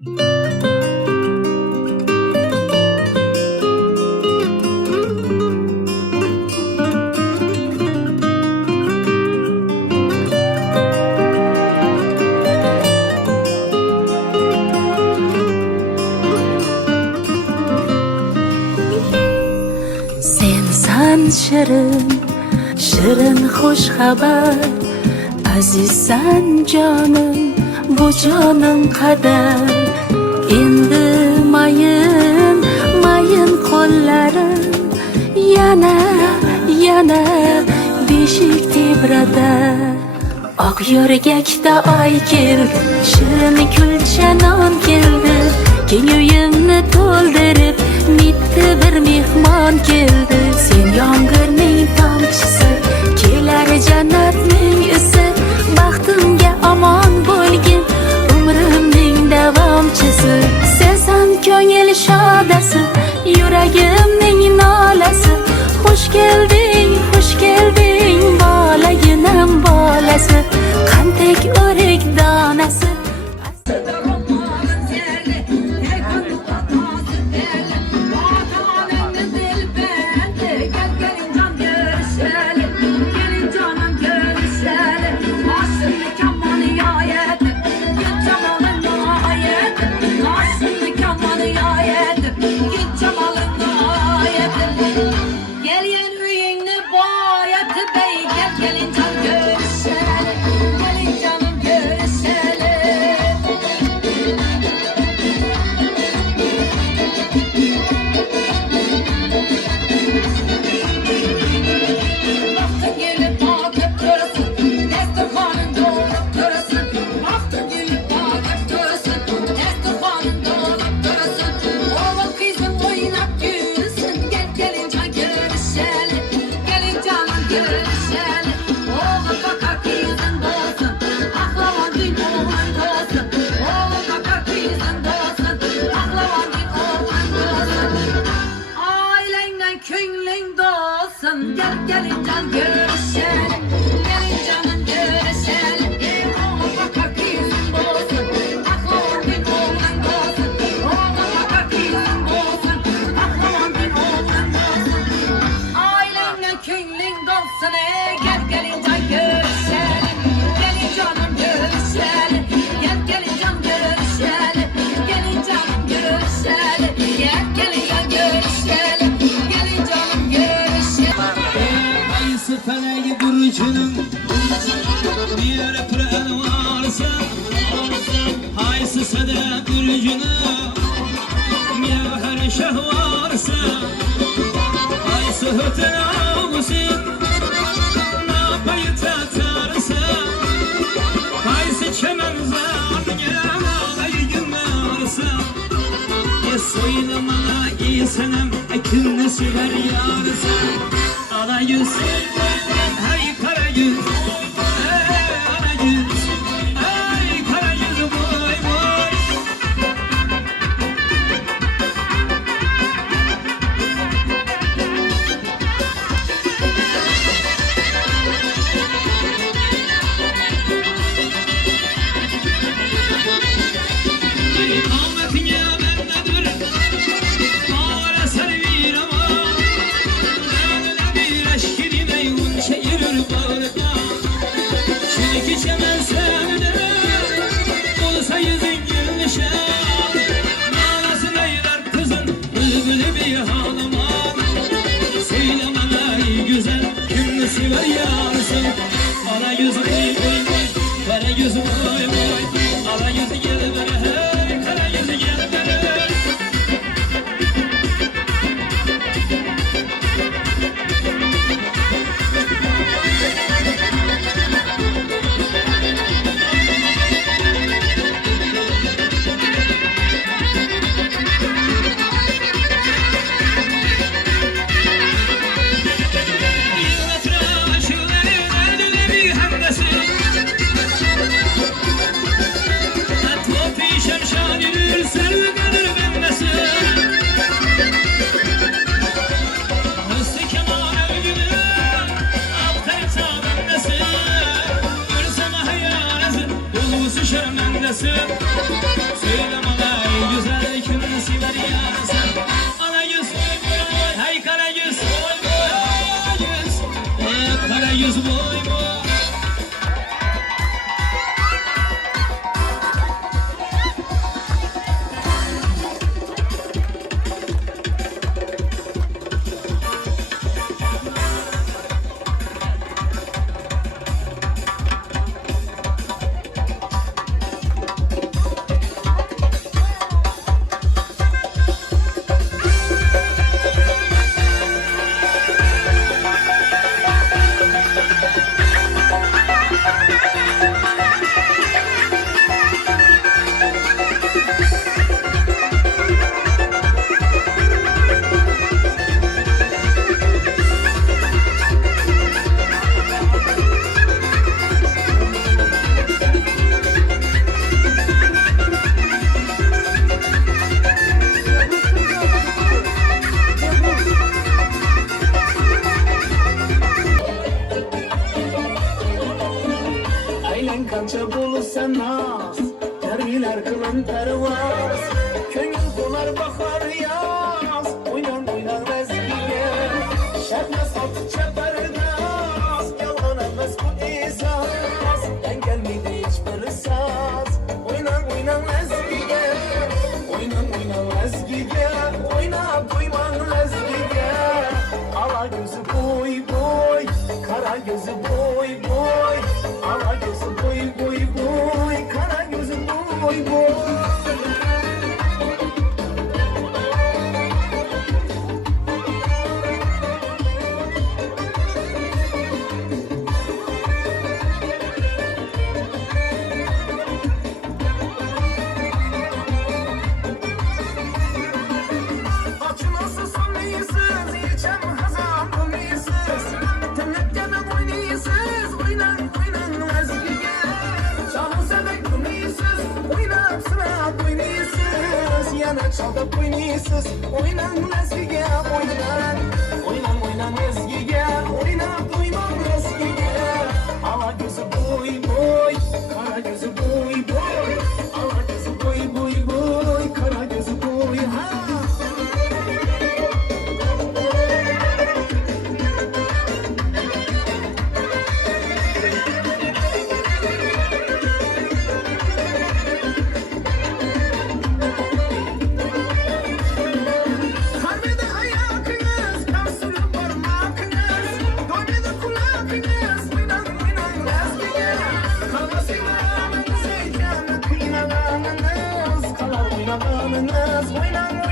Sensan shirin, shirin xush xabar. Azizsan jonim, bu jonim qadar. Endi mayin, mayin qo'llarim yana beshik tebradar. Oq yo'rgakda oy keldi, shirin kulcha non keldi. Keng uyimni to'ldirib, mitti bir mehmon keldi. Sen yomg'irning tomchisi, kelar jannatning isi. Baxtimga omon bo'lgin, umrimning davomchisi. Sezam ko'ngil shodasi, yuragimning nolasi. Xush kelding bolaginam bolasi, qandek o'rik donasi. Gelin can görüşelim, gelin canım görüşelim. Oğlum bakar kızım olsun, aklavan bin oğlan olsun. Oğlum bakar kızım olsun, aklavan bin oğlan olsun. Ailenle könlün dolsun, gelin can görüşelim, gelin canım görüşelim. Gelin can görüşelim, gelin canım görüşelim. Gelin can görüşelim, gelin canım görüşelim. Feleği burcunun bir yere pıran varsa, haysı sada burcunu mevher şah varsa, haysı hüten ağusın napayı tatarsa, haysı çemen zargı ağayı günlersa, soylamana isenem ekilne sürer yarsa, ana yüzü hey karagöz, ana yüz, hey karagöz boy boy. Ahmet'ine bendedir, ağır servir ama. Şehir bağırda Ulan pervaz Köngül dolar bakar yaz Oynan oynan ezgiye Şermez altı çeperdaz Yalan emez bu izaz Ben gelmedi hiçbir saz Oynan oynan ezgiye Oynan oynan ezgiye Oyna duyman ezgiye Ala gözü boy boy Kara gözü boy boy Ala gözü boy boy boy Kara gözü boy boy Açılası sonluyusuz, içem hazanlıyusuz Tırnaklarına oynayısız, oynan oynan ezgiye Çalın sebek oynayısız, oynap sıra oynayısız Yana çalda oynayısız, oynan ezgiye oynan Oynan oynan ezgiye, oynap duyman ezgiye Ala gözü boy boy, kara gözü boy boy Ala gözü boy boy boy, kara gözü boy ha Kalbide ayakınız, karsırıp parmakınız Doymadı kulakınız, oynan oynan ezgiye Kalmasıyla anınız, heyecanı kıymalanınız Kalar oynamanınız, oynan